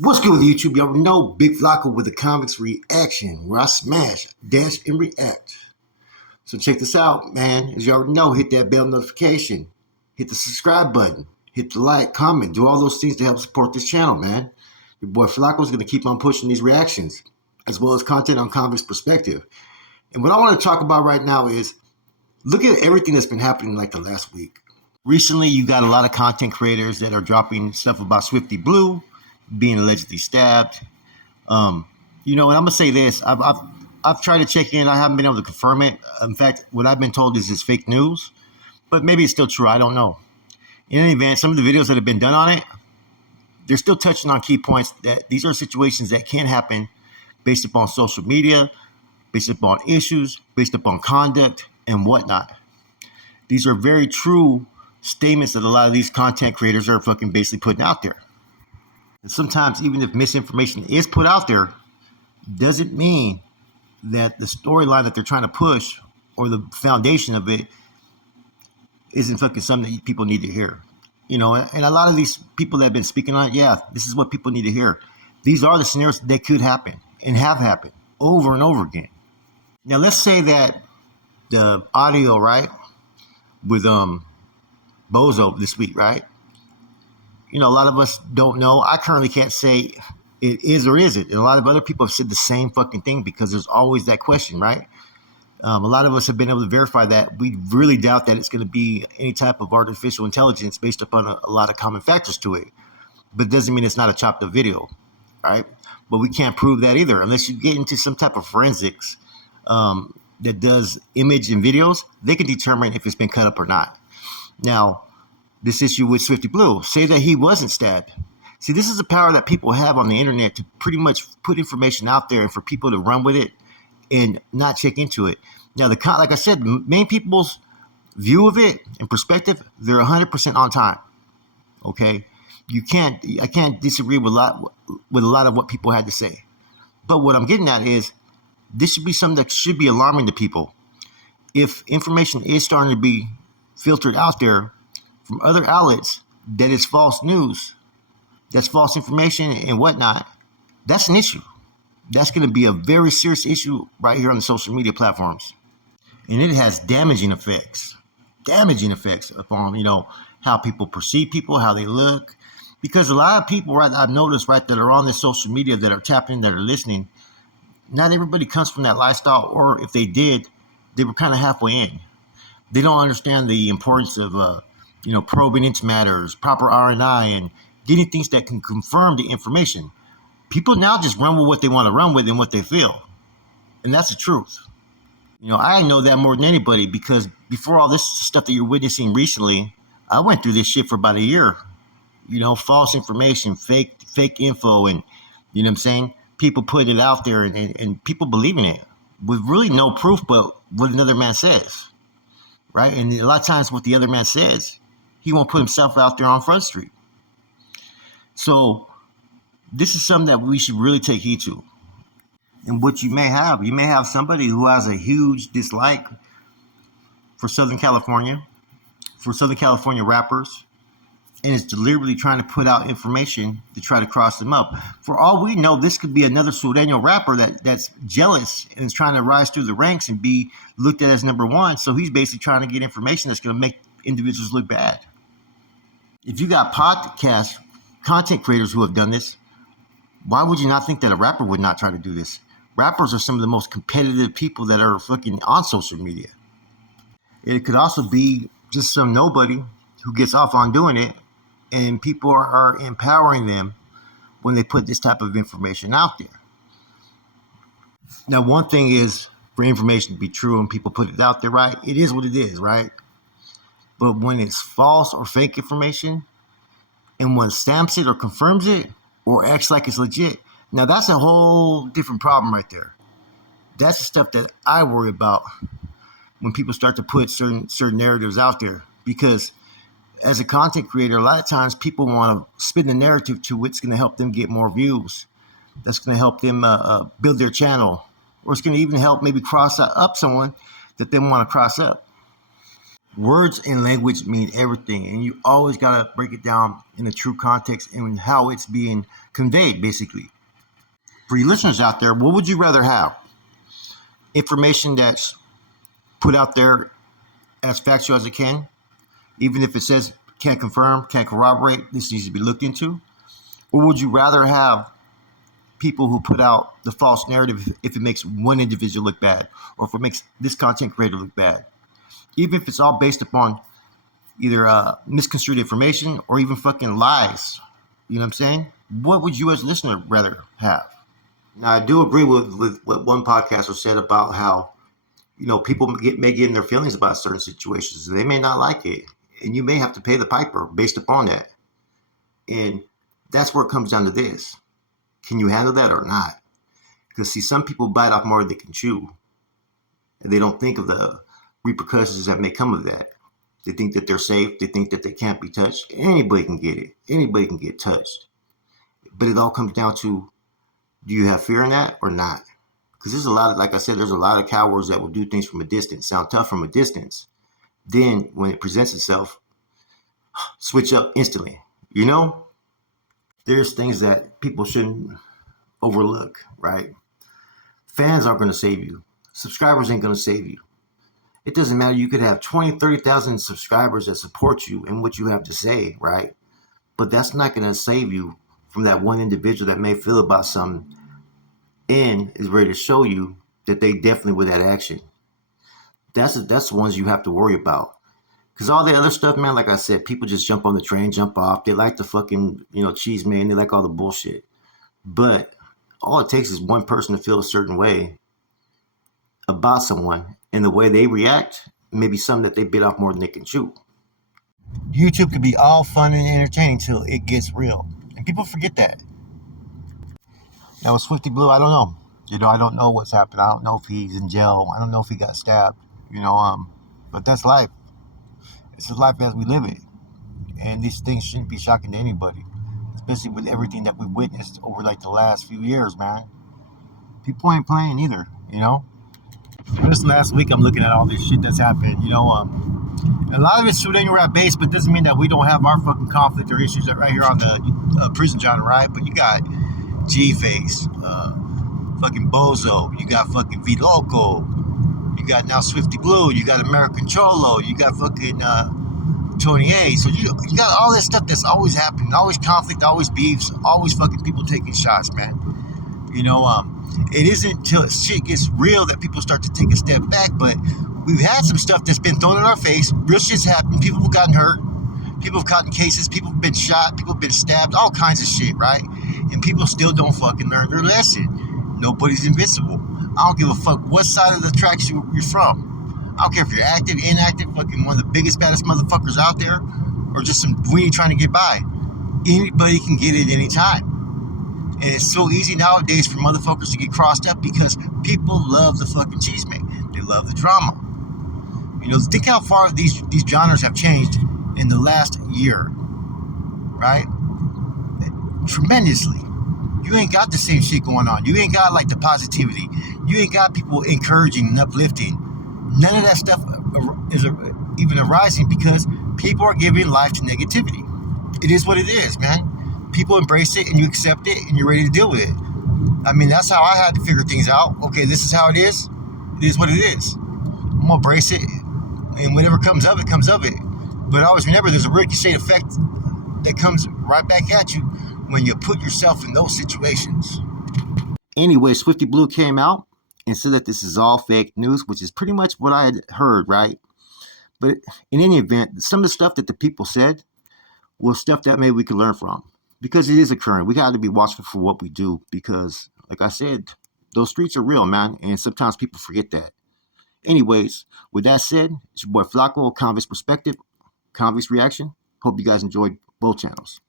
What's good with YouTube? Y'all know Big Flocko with the comics reaction, where I smash, dash, and react. So check this out, man. As you already know, hit that bell notification, hit the subscribe button, hit the like, comment, do all those things to help support this channel, man. Your boy Flocko is going to keep on pushing these reactions, as well as content on comics perspective. And what I want to talk about right now is, look at everything that's been happening like the last week. Recently, you got a lot of content creators that are dropping stuff about Swifty Blue being allegedly stabbed. And I'm gonna say this: I've tried to check in. I haven't been able to confirm it. In fact, what I've been told is it's fake news, but maybe it's still true. I don't know. In any event, some of the videos that have been done on it, they're still touching on key points that these are situations that can happen based upon social media, based upon issues, based upon conduct and whatnot. These are very true statements that a lot of these content creators are fucking basically putting out there. And sometimes, even if misinformation is put out there, doesn't mean that the storyline that they're trying to push or the foundation of it isn't fucking something that people need to hear. And a lot of these people that have been speaking on it, yeah, this is what people need to hear. These are the scenarios that could happen and have happened over and over again. Now, let's say that the audio, right, with Bozo this week, right? A lot of us don't know. I currently can't say it is or isn't. And a lot of other people have said the same fucking thing because there's always that question, right? A lot of us have been able to verify that. We really doubt that it's going to be any type of artificial intelligence based upon a lot of common factors to it. But it doesn't mean it's not a chopped up video, right? But we can't prove that either unless you get into some type of forensics that does image and videos. They can determine if it's been cut up or not. Now, this issue with Swifty Blue, say that he wasn't stabbed. See, this is the power that people have on the internet to pretty much put information out there and for people to run with it and not check into it. Now, like I said, main people's view of it and perspective, they're 100% on time. Okay, I can't disagree with a lot of what people had to say. But what I'm getting at is, this should be something that should be alarming to people. If information is starting to be filtered out there from other outlets that is false news, that's false information and whatnot, that's an issue. That's going to be a very serious issue right here on the social media platforms. And it has damaging effects upon, how people perceive people, how they look. Because a lot of people, right, I've noticed, right, that are on this social media that are tapping, that are listening, not everybody comes from that lifestyle, or if they did, they were kind of halfway in. They don't understand the importance of probing into matters, proper R&I, and getting things that can confirm the information. People now just run with what they want to run with and what they feel. And that's the truth. I know that more than anybody because before all this stuff that you're witnessing recently, I went through this shit for about a year. False information, fake info, and you know what I'm saying? People putting it out there and people believing it with really no proof but what another man says. Right? And a lot of times what the other man says, he won't put himself out there on Front Street. So this is something that we should really take heed to. And what you may have somebody who has a huge dislike for Southern California rappers, and is deliberately trying to put out information to try to cross them up. For all we know, this could be another Sureño rapper that's jealous and is trying to rise through the ranks and be looked at as number one. So he's basically trying to get information that's going to make individuals look bad. If you got podcast content creators who have done this, why would you not think that a rapper would not try to do this? Rappers are some of the most competitive people that are fucking on social media. It could also be just some nobody who gets off on doing it, and people are empowering them when they put this type of information out there. Now, one thing is for information to be true and people put it out there, right? It is what it is, right? But when it's false or fake information, and one stamps it or confirms it or acts like it's legit, now that's a whole different problem right there. That's the stuff that I worry about when people start to put certain narratives out there. Because as a content creator, a lot of times people want to spin the narrative to what's going to help them get more views. That's going to help them build their channel. Or it's going to even help maybe cross up someone that they want to cross up. Words and language mean everything, and you always gotta break it down in the true context and how it's being conveyed, basically. For you listeners out there, what would you rather have? Information that's put out there as factual as it can, even if it says can't confirm, can't corroborate, this needs to be looked into? Or would you rather have people who put out the false narrative if it makes one individual look bad, or if it makes this content creator look bad? Even if it's all based upon either misconstrued information or even fucking lies. You know what I'm saying? What would you as a listener rather have? Now, I do agree with what one podcaster said about how, people may get in their feelings about certain situations. They may not like it, and you may have to pay the piper based upon that. And that's where it comes down to this. Can you handle that or not? Because, see, some people bite off more than they can chew, and they don't think of the repercussions that may come of that. They think that they're safe. They think that they can't be touched. Anybody can get it. Anybody can get touched. But it all comes down to, do you have fear in that or not? Because there's a lot of, like I said, there's a lot of cowards that will do things from a distance, sound tough from a distance. Then when it presents itself, switch up instantly. There's things that people shouldn't overlook, right? Fans aren't going to save you. Subscribers ain't going to save you. It doesn't matter. You could have 20, 30,000 subscribers that support you and what you have to say, right? But that's not going to save you from that one individual that may feel about something and is ready to show you that they definitely with that action. That's the ones you have to worry about. Because all the other stuff, man, like I said, people just jump on the train, jump off. They like the fucking, cheese man. They like all the bullshit. But all it takes is one person to feel a certain way about someone, and the way they react may be something that they bit off more than they can chew. YouTube can be all fun and entertaining till it gets real. And people forget that. Now with Swifty Blue, I don't know. I don't know what's happened. I don't know if he's in jail. I don't know if he got stabbed. But that's life. It's just life as we live it. And these things shouldn't be shocking to anybody. Especially with everything that we've witnessed over like the last few years, man. People ain't playing either, Just last week, I'm looking at all this shit that's happened. A lot of it's shooting-rap based, but doesn't mean that we don't have our fucking conflict or issues right here on the prison genre, right? But you got G-Face, fucking Bozo, you got fucking V-Loco, you got now Swifty Blue, you got American Cholo, you got fucking Tony A. So you got all this stuff that's always happening, always conflict, always beefs, always fucking people taking shots, man. It isn't till shit gets real that people start to take a step back, but we've had some stuff that's been thrown in our face. Real shit's happened. People have gotten hurt. People have gotten cases. People have been shot. People have been stabbed. All kinds of shit, right? And people still don't fucking learn their lesson. Nobody's invincible. I don't give a fuck what side of the tracks you're from. I don't care if you're active, inactive, fucking one of the biggest, baddest motherfuckers out there, or just some dweeby trying to get by. Anybody can get it anytime. And it's so easy nowadays for motherfuckers to get crossed up because people love the fucking cheesemate. They love the drama. Think how far these genres have changed in the last year, right? Tremendously. You ain't got the same shit going on. You ain't got like the positivity. You ain't got people encouraging and uplifting. None of that stuff is even arising because people are giving life to negativity. It is what it is, man. People embrace it and you accept it and you're ready to deal with it. I mean, that's how I had to figure things out. Okay, this is how it is. It is what it is. I'm gonna embrace it, and whatever comes of it, comes of it. But always remember, there's a ricochet effect that comes right back at you when you put yourself in those situations. Anyway, Swifty Blue came out and said that this is all fake news, which is pretty much what I had heard, right? But in any event, some of the stuff that the people said was stuff that maybe we could learn from. Because it is occurring. We got to be watchful for what we do because, like I said, those streets are real, man, and sometimes people forget that. Anyways, with that said, it's your boy Flacco, Convict's Perspective, Convict's Reaction. Hope you guys enjoyed both channels.